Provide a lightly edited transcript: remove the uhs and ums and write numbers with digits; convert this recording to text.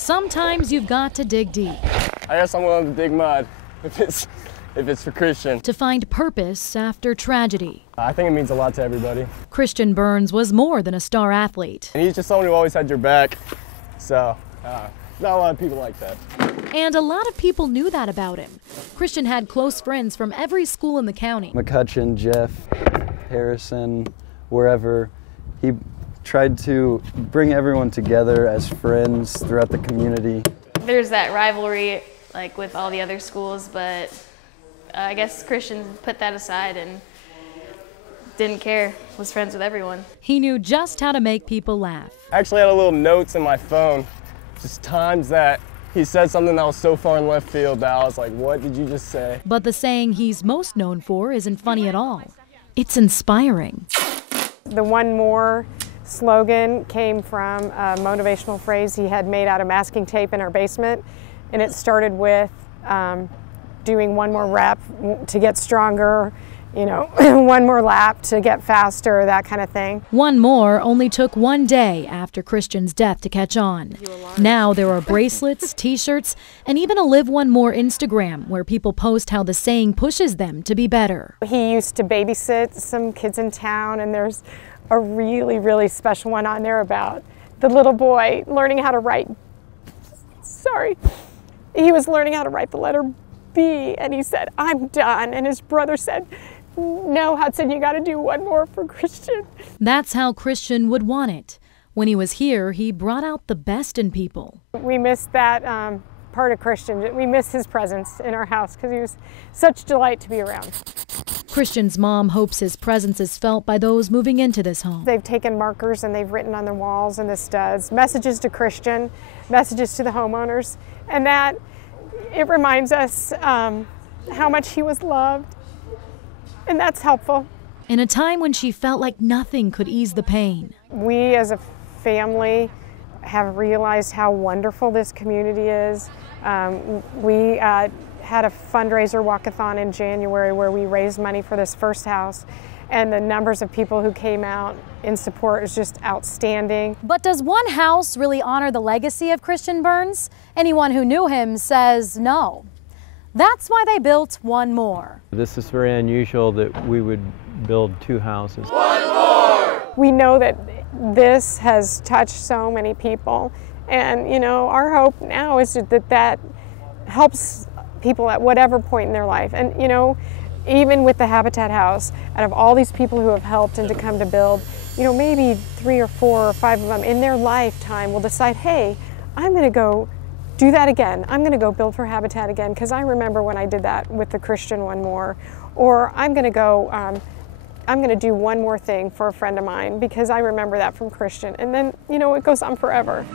Sometimes you've got to dig deep. I guess I'm willing to dig mud if it's for Christian. To find purpose after tragedy. I think it means a lot to everybody. Christian Burns was more than a star athlete. And he's just someone who always had your back. So, not a lot of people like that. And a lot of people knew that about him. Christian had close friends from every school in the county. McCutcheon, Jeff, Harrison, wherever. He tried to bring everyone together as friends throughout the community. There's that rivalry like with all the other schools, but I guess Christian put that aside and didn't care, was friends with everyone. He knew just how to make people laugh. I actually had a little notes in my phone, just times that he said something that was so far in left field that I was like, what did you just say? But the saying he's most known for isn't funny at all. It's inspiring. The "one more" slogan came from a motivational phrase he had made out of masking tape in our basement, and it started with doing one more rep to get stronger, you know, one more lap to get faster, that kind of thing. One more only took one day after Christian's death to catch on. Now there are bracelets, t-shirts, and even a Live One More Instagram where people post how the saying pushes them to be better. He used to babysit some kids in town, and there's a really, really special one on there about the little boy learning how to write, he was learning how to write the letter B, and he said, "I'm done," and his brother said, "No, Hudson, you got to do one more for Christian." That's how Christian would want it. When he was here, he brought out the best in people. We miss that part of Christian. We miss his presence in our house because he was such delight to be around. Christian's mom hopes his presence is felt by those moving into this home. They've taken markers and they've written on the walls and the studs, messages to Christian, messages to the homeowners, and that it reminds us how much he was loved, and that's helpful. In a time when she felt like nothing could ease the pain. We as a family have realized how wonderful this community is. We had a fundraiser walkathon in January where we raised money for this first house, and the numbers of people who came out in support is just outstanding. But does one house really honor the legacy of Christian Burns? Anyone who knew him says no. That's why they built one more. This is very unusual that we would build two houses. One more! We know that this has touched so many people, and you know, our hope now is that helps people at whatever point in their life. And you know, even with the Habitat House, out of all these people who have helped and to come to build, you know, maybe 3 or 4 or 5 of them in their lifetime will decide, hey, I'm going to go do that again. I'm going to go build for Habitat again because I remember when I did that with the Christian One More. Or I'm going to go, I'm going to do one more thing for a friend of mine because I remember that from Christian. And then, you know, it goes on forever.